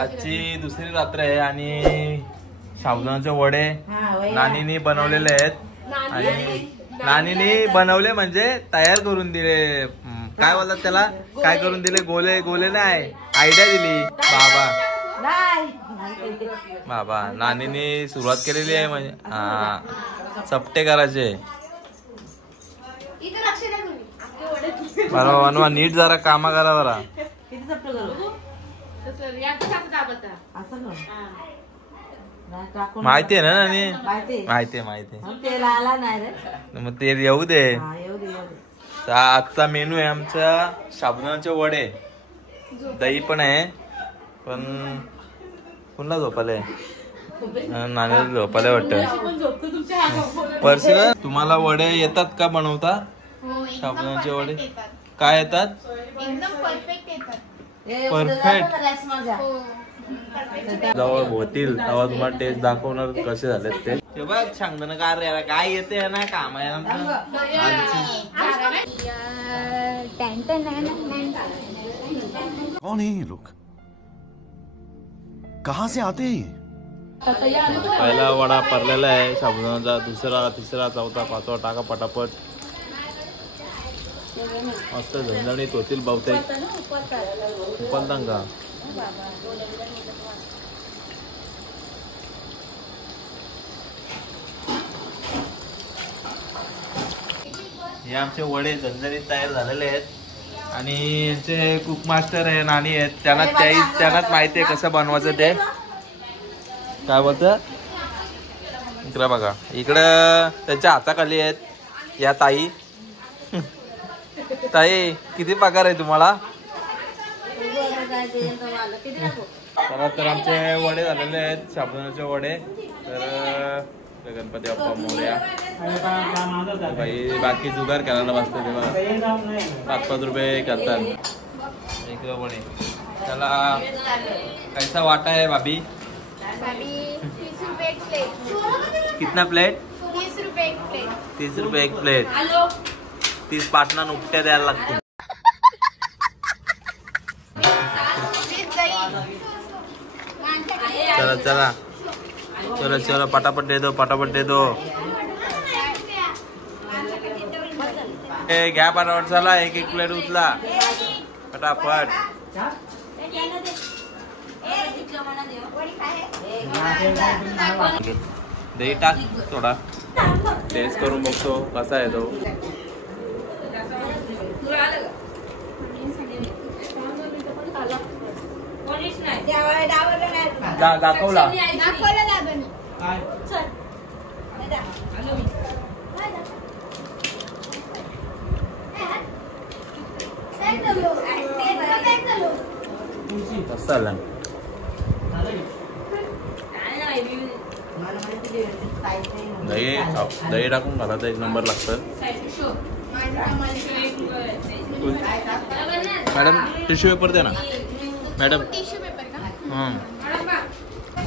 आजची दुसरी रात्र आहे आणि साबुदाण्याचे वडे नानीने बनवलेले आहेत आणि नानीने बनवले म्हणजे तयार करून दिले. काय बोलतात त्याला, काय करून दिले, गोले गोले नाही, आयडिया दिली. बाबा नानीने सुरुवात केलेली आहे म्हणजे हा चपटे करायचे. बरोबर नीट जरा कामा करा बरा. माहिती आहे ना नानी, माहिती आहे मग ते येऊ दे. आजचा मेनू आहे आमचा साबुदाण्याचे वडे, दही पण आहे. पण पुन्हा झोपाले नानी, झोपाले वाटत. परशिव तुम्हाला वडे येतात का बनवता? साबुदाण्याचे वडे काय येतात? परफेक्ट. जेव्हा होतील तेव्हा तुम्हाला टेस्ट दाखवणार कसे झालेत ते. बघ सांगतो काय येते ना काम आहे. कौन है ये लोग, कहां से आते हैं? पहिला वडा पडलेला आहे साबुदाण्याचा, दुसरा तिसरा चौथा पाचवा टाका पटापट. मस्त झणझणीत होतील बहुतेक. उपालतां का हे आमचे वडे झणझणीत तयार झालेले आहेत आणि यांचे कुक मास्टर आहे नानी आहेत, त्यांनाच माहिती आहे कसं बनवायचं ते. काय बोलतं इकडं बघा, इकडं त्यांच्या हाताखाली आहेत या ताई. ताई किती पगार आहे तुम्हाला? तर आमचे वडे झालेले आहेत साबुदाण्याचे वडे. तर गणपती बाप्पा मोरया. बाकी जुगार करायला बसतात ते बघा, 5-5 रुपये करतात एक किलो वडे. त्याला कैसा वाटा है भाभी? 30 रुपये एक प्लेट. कितना प्लेट? 30 रुपये एक प्लेट. 30 रुपये एक प्लेट. 30 पाटणा उपट्या द्यायला लागतील. चला चला चलो चलो पटापट दे दो, पटापट दे दो. घ्या पटापट, चला एक एक प्लेट उचला पटापट. दही टाक थोडा, टेस्ट करून बघतो कसा आहे तो. दाखवला कसं दही टाकून घाला तर एक नंबर लागतं. मॅडम टिश्यू पेपर दे ना मॅडम.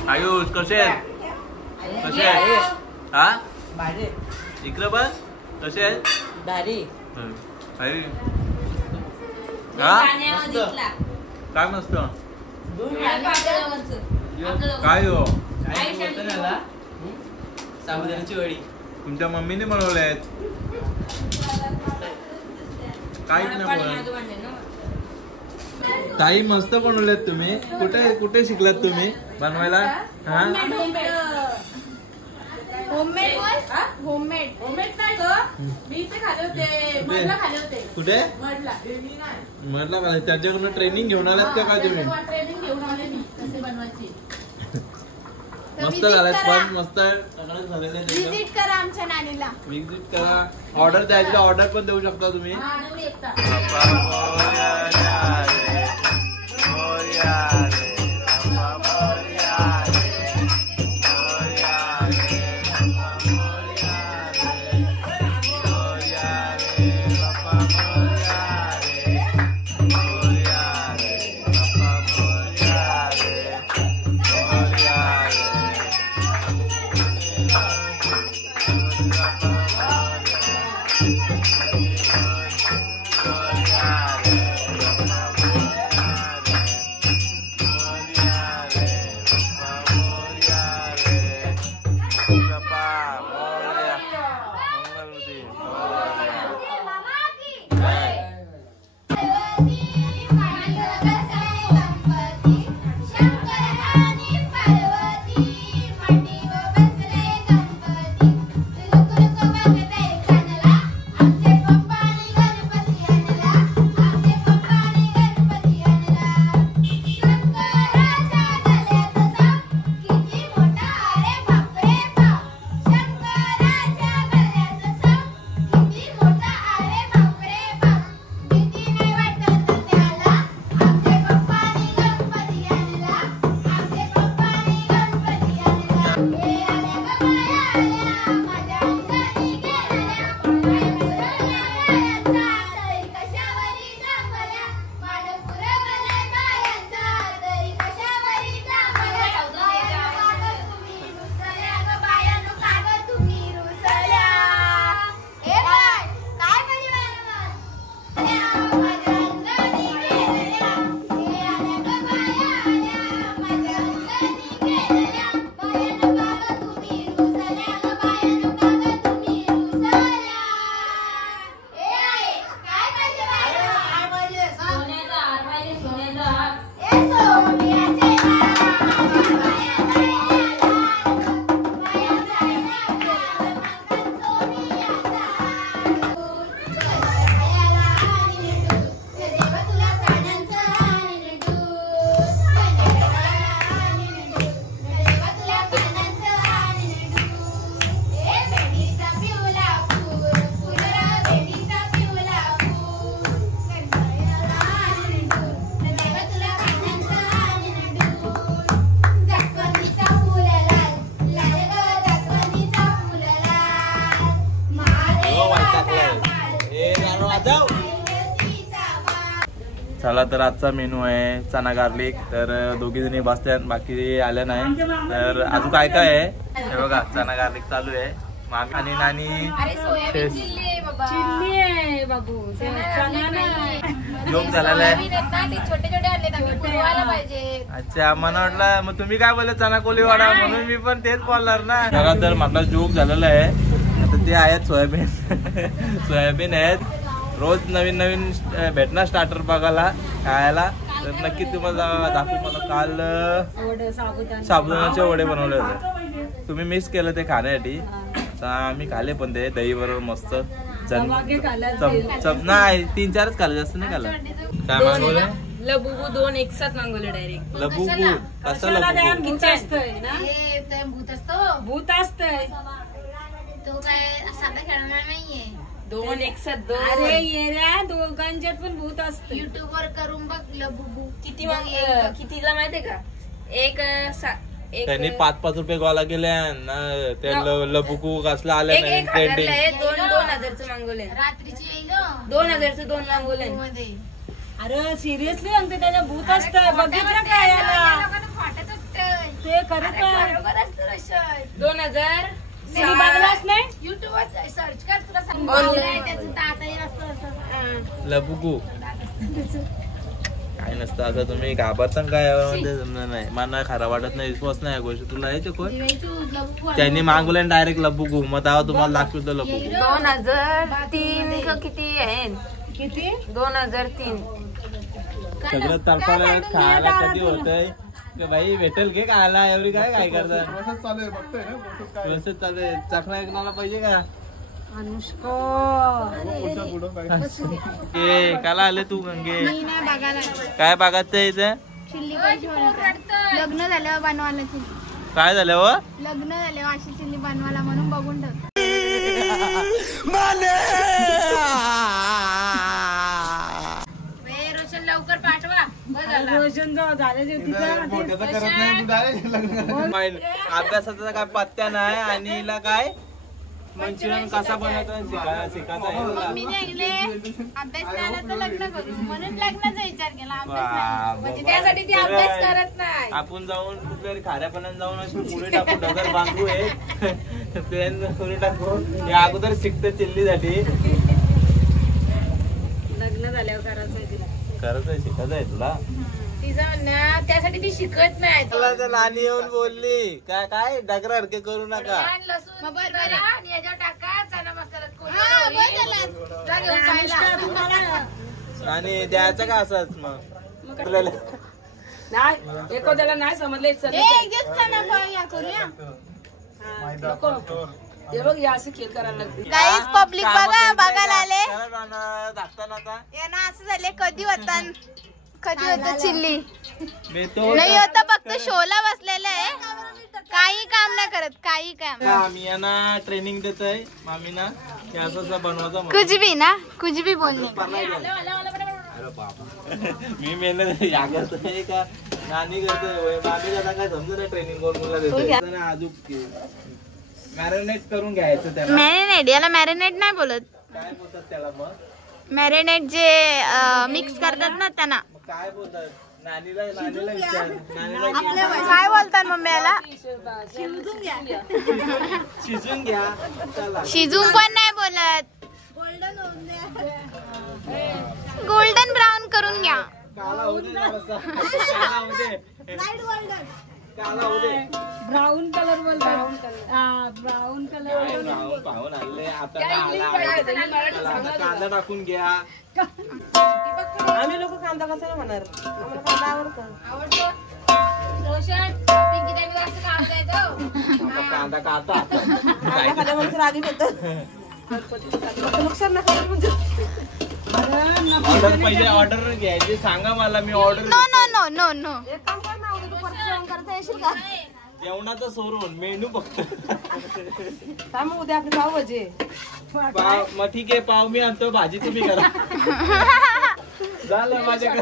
आयुष कसे कसे आहे? हा इकडे बस. कसे आहे? काय मस्त काय हो साबुदाण्याची वडी तुमच्या मम्मीने बनवले आहेत. काहीच नाही ताई, मस्त बनवलेत तुम्ही. कुठे कुठे शिकलात तुम्ही बनवायला? हा होममेड नाही ग, मी इथे खाले होते, मडला खाले होते. कुठे? मडला खाले. त्याच्याकडून ट्रेनिंग घेऊन आलात का काय तुम्ही? ट्रेनिंग घेऊन आले मी कसे बनवायची. मस्त झालेत पण मस्त झालेले. विजिट करा आमच्या नानीला, विजिट करा. ऑर्डर द्यायची ऑर्डर पण देऊ शकता तुम्ही. चला तर आजचा मेनू आहे चना गार्लिक. तर दोघी जणी बसतात, बाकी आल्या नाही. तर अजून काय काय आहे हे बघा. चना गार्लिक चालू आहे. मामी आणि नानी जोक झालेला आहे. अच्छा मला वाटलं मग तुम्ही काय बोलले चना कोलीवाडा, म्हणून मी पण तेच बोलणार ना. चला तर म्हटलं जोक झालेला आहे. आता ते आहेत सोयाबीन सोयाबीन आहेत. रोज नवीन नवीन भेटणार स्टार्टर बघायला खायला. तर नक्की तुम्हाला दाखवू. मला काल साबुदाण्याचे वडे बनवले होते, तुम्ही मिस केलं ते खाण्यासाठी. आम्ही खाले पण ते दही बरोबर मस्त. नाही 3-4च खाल्ले, जास्त नाही खाल्लं. काय मागवलं? लबुबू 2 एक साथ मागवले डायरेक्ट. लबुबू कसं लबुबू? भूत असतंय तो काय साधा खेळणार नाहीये. 2 एक साथ 2. अरे येऱ्या दोघांच्यात पण भूत असतं. युट्यूब वर करून बघ लबुबू. कितीला माहितीये का? एक त्यांनी 5-5 रुपये गोळा केले ना. ते लबुकू कसला आले नाही ट्रेंडिंग. 2,000चं मागवले. रात्रीची येईल 2,000चं 2 मागवले. मध्ये अरे सिरियसली सांगते, त्याला भूत असतं. बघितलं काय याला फाटत असतं ते खरं बरोबर असतं. 2,000 युट्यूब वर सर्च कर, तुला सांगतो लबुकू काय नसतं असं. तुम्ही घाबरता काय जमणार नाही. मला खरा वाटत नाही, विश्वास नाही गोष्ट. तुला यायचं कोण त्यांनी मागवलं डायरेक्ट लबुकू. मग तेव्हा तुम्हाला दाखवतो लबुकू. 2003 किती आहे? किती 2003. सगळं तडपाला खायला कधी होतंय भाई. भेटेल घे खायला. एवढी काय करतात? प्रोसेस चालू आहे. चखना ऐकण्याला पाहिजे का? काला आले तू गंगे? काय बघायचं इथे? लग्न झाल्यावर बनवायला. काय झालं व? लग्न झाल्यावर अशी चिल्ली बनवायला म्हणून बघून ठेव. रोशन लवकर पाठवा. अभ्यासाचा काय पत्त्या नाही. आणि हिला काय मंचुरियन कसा बनवतो शिकायचा. मी सांगितले अभ्यास केला तर लग्न करू, म्हणून लग्नाचा विचार केला. अभ्यास म्हणजे त्यासाठी ती अभ्यास करत नाही. आपण जाऊन कुठल्या खाऱ्यापणाने जाऊन अशी पुढे टाकू, डगर बांधू पेन पुढे टाकू. हे अगोदर शिकते चिल्लीसाठी. लग्न झाल्यावर करायचं तिला. करायचंय शिकायचंय तुला. तिचं म्हणणं त्यासाठी ती शिकत नाही. नानी येऊन बोलली काय काय डगरारखे करू नका. याच्यावर टाका चना मसाला आणि द्यायचं का असंच मग नाही एखाद्याला नाही समजलं ते बघ या असं खेळ करायला लागते. गाईस पब्लिक बघायला आले. असं असं झाले कधी होता चिल्ली नाही होता, फक्त शोला बसलेला आहे. काही काम नाही करत, काही काम. आम्ही यांना ट्रेनिंग देतोय मामीना की असं असं बनवायचं. कुछ भी ना कुछ भी बोलणे. मी मेहनत या करतोय का नानी करतोय. मामी आता काय समजत नाही ट्रेनिंग कोण मुला देतोय. अजून मॅरिनेट करून घ्यायचं त्याला. मॅरिनेट याला मॅरिनेट नाही बोलत. काय बोलतात त्याला मग? मॅरिनेट जे मिक्स करतात ना त्यांना काय बोलतात? नानीला विचार. काय बोलतात मम्मी याला? शिजून घ्या. शिजून पण नाही बोलत. गोल्डन ब्राऊन करून घ्या. काला होऊ दे जरासा. काला होऊ दे. काला होऊ दे. ब्राऊन कलर बोलतात. ब्राऊन कलर ब्राऊन पाहून आणले. आता कांदा टाकून घ्या. आम्ही लोक कांदा कसा म्हणणार? आम्हाला कांदा आवडतो. कांदा काढता आधी ऑर्डर पाहिजे. ऑर्डर घ्यायची सांगा मला, मी order. No no no no no. जेवणाचं सोडून मेनू बघतो. काय मग उद्या आपली पाव भाजी. मग ठीक आहे पाव मी आणतो, भाजी तुम्ही करा. झालं माझ्याकडे.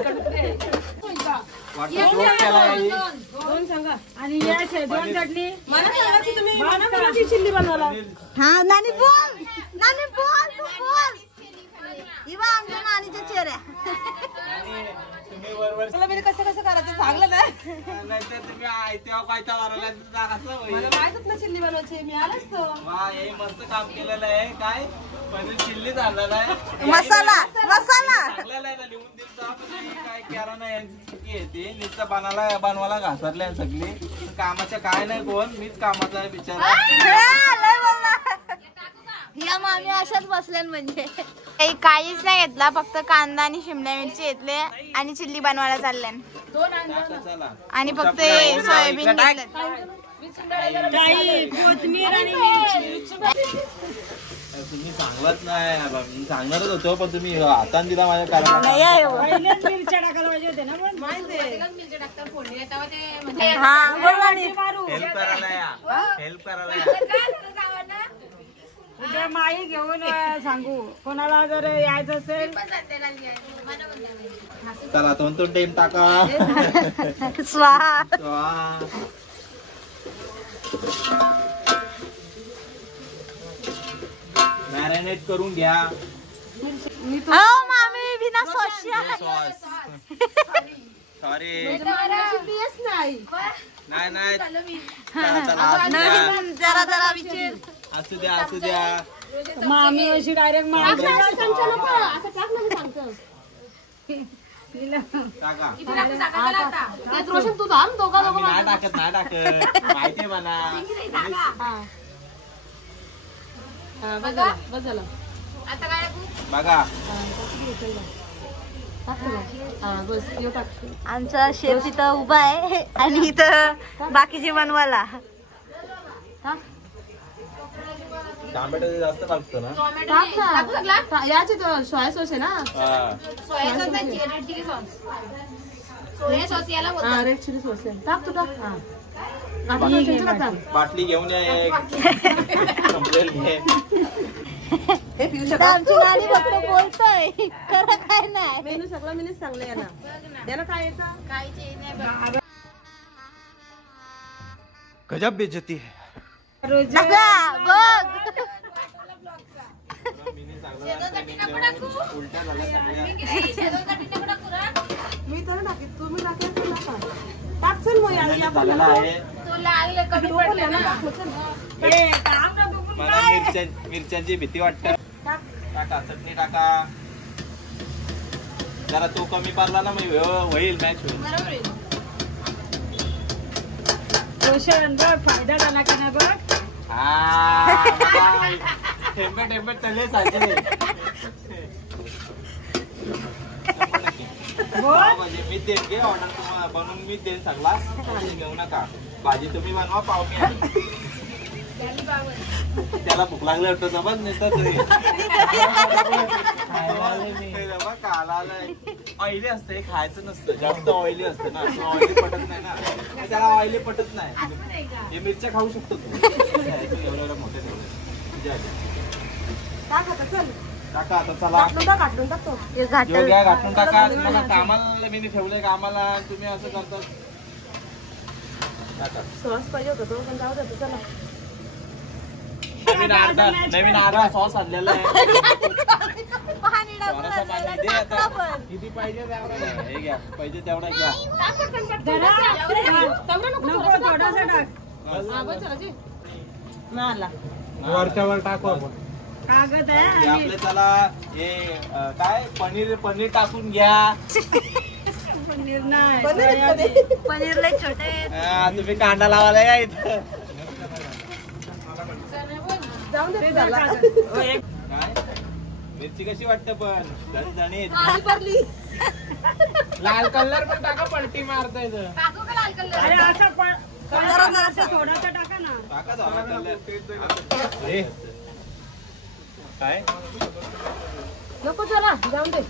सांगा आणि शेजवान चटणी मला सांगा की तुम्ही चिल्ली बनवला. हा नानी बोल, नानी बोल, तू बोल. इवा आमच्या नानीच्या चेहऱ्या. तुम्ही बरोबर कसं कसं करायचं चांगलं नाही नाहीतर तुम्ही आयत्या कायता वरला कसं होईल. मला माहितच ना चिल्ली बनवायची मी आलाच तो वा हे मस्त काम केलेलं आहे. काय पनीर चिल्ली झालेला आहे. मसाला चांगलेला आहे ना लिहून दिलता पण काय केला नाही यांची चुकी आहे ती. नुसतं बनवायला घासरले सगळी कामाच्या काय नाही कोण मीच कामाचा आहे बिचारा. या मामी अशाच बसल्यान म्हणजे काहीच नाही घेतला फक्त कांदा आणि शिमला मिरची घेतले आणि चिल्ली बनवायला चालल्यान चला आणि फक्त सोयाबीन घेतलं. तुम्ही सांगलंच नाही मी सांगणारच होतो पण तुम्ही हातान दिला माझ्या करायला. हेल्प करायला या हेल्प करायला या. उद्या माई घेऊन सांगू कोणाला जर यायचं असेल चला तो टेम टाका. स्वाहा. मॅरिनेट करून घ्या. मामी बिना सॉस सॉरी नाही नाही जरा विचार असू द्या मामी अशी डायरेक्ट टाका. रोशन तू थांब दोघा नाही टाकत माहितीये मला. बस झालं बघा आमचा शेफ तिथं उभा आहे आणि इथं बाकीचे बनवायला. टमाटर जास्त टाकतो ना. याची सोया सॉस आहे ना रेड चिली सॉस आहे. टाक तू टाक बाटली घेऊन या एक. संपलेल घे. आमची नानी फक्त बोलतोय खरं काय नाही. मेनू सगळं मीच सांगलं याला त्याला काय येतं गजब बेइज्जती है. नका बघ उलट्या झाल्या सगळ्या. मी तर टाकेन तुम्ही टाकेल टाक चल मग झालेला आहे. मला मिरच्यांची भीती वाटते. टाका चटणी टाका. जरा तो कमी पडला ना मग होईल मॅच होईल. रोशन बघ फायदा झाला की ना बघ. टेंबे तले साजे. मी देईन घे ऑर्डर तुम्हाला बनवून मी देईन सगळा. घेऊ नका भाजी तुम्ही बनवा पाव मी आणीन. त्याला भूक लागली वाटतं जबत नसतात ऑइली असतं खायचं नसतं जास्त ऑइली असतं ना. ऑइली पटत नाही ना त्याला ऑइली पटत नाही. हे मिरच्या खाऊ शकतो एवढ्या मोठ्या टाका आता चला घाटून टाकतो घ्या घाटून टाका. तुम्हाला कामाला मी ठेवलंय कामाला तुम्ही असं करता. सॉस पाहिजे होता तो पण जाऊ देतो चला. नवीन अर्धा सॉस आणलेला आहे. किती पाहिजे हे घ्या पाहिजे तेवढा घ्या. वरच्यावर टाकू आपण कागद आहे आपले. चला हे काय पनीर टाकून घ्या. पनीर लय छोटे. तुम्ही कांदा लावायला या इथं. काय मिरची कशी वाटतं पण लाल कलर पण टाका पलटी मारता येतं. थोडासा टाका ना. काय नको चला जाऊन दे.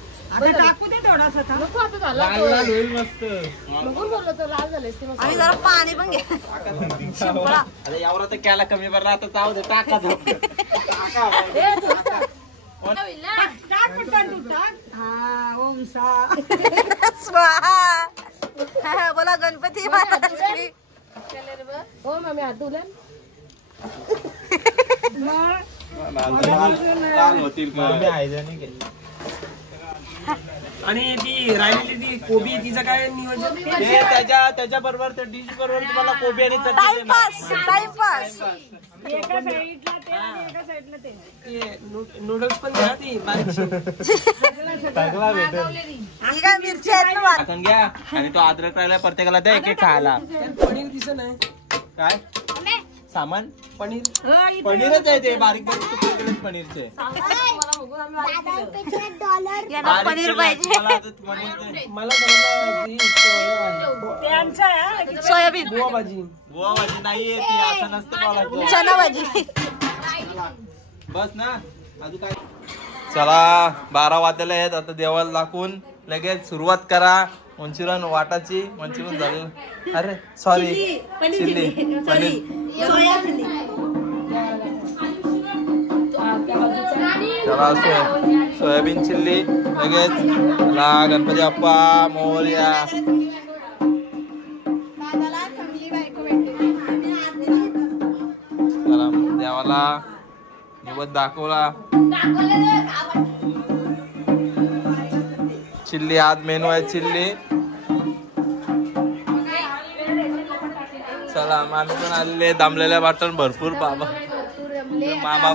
टाकू दे थोडासा. नको आता झाला लाल होईल मस्त. बघून बोललो तो लाल झाले आणि जरा पाणी पण घे. आता यावर तर केला कमी भरला आता जाऊ दे टाका. स्वाहा. बोला गणपती महाराज. हो मम्मी हात धुले लाल होतील आणि ती राहिलेली ती कोबी तिचं काय नियोजन? त्याच्या बरोबर त्या डिश बरोबर तुम्हाला कोबी आणि चटणी एका साईडला ते आणि एका साईडला ते. नूडल्स पण घ्या ती बारीकशी. टाकून घ्या आणि तो अद्रक राहिला प्रत्येकाला द्या एक एक खायला. पनीर दिसत नाही काय सामान? पनीर पनीरच आहे ते बारीक बारीक तुकडे केलेत पनीरचे. पनीर पाहिजे. मला सोयाबीन, बुवा भाजी. बुवा भाजी नाहीये ती, असं नसतं बोलायचं. चना भाजी. बस ना अजून काय. चला 12 वाजलेले आहेत. आता देवाला दाखवून लगेच सुरुवात करा. मंचुरियन वाटाची. मंचुरियन झालं. अरे सॉरी चिल्ली पनीर. चला सोयाबीन चिल्ली लगेच. चला गणपती बाप्पा मोरया. चला देवाला निवद दाखवला. चिल्ली आज मेनू आहे चिल्ली. चला मामी पण आलेले दमलेल्या वाटण भरपूर बाबा मामा.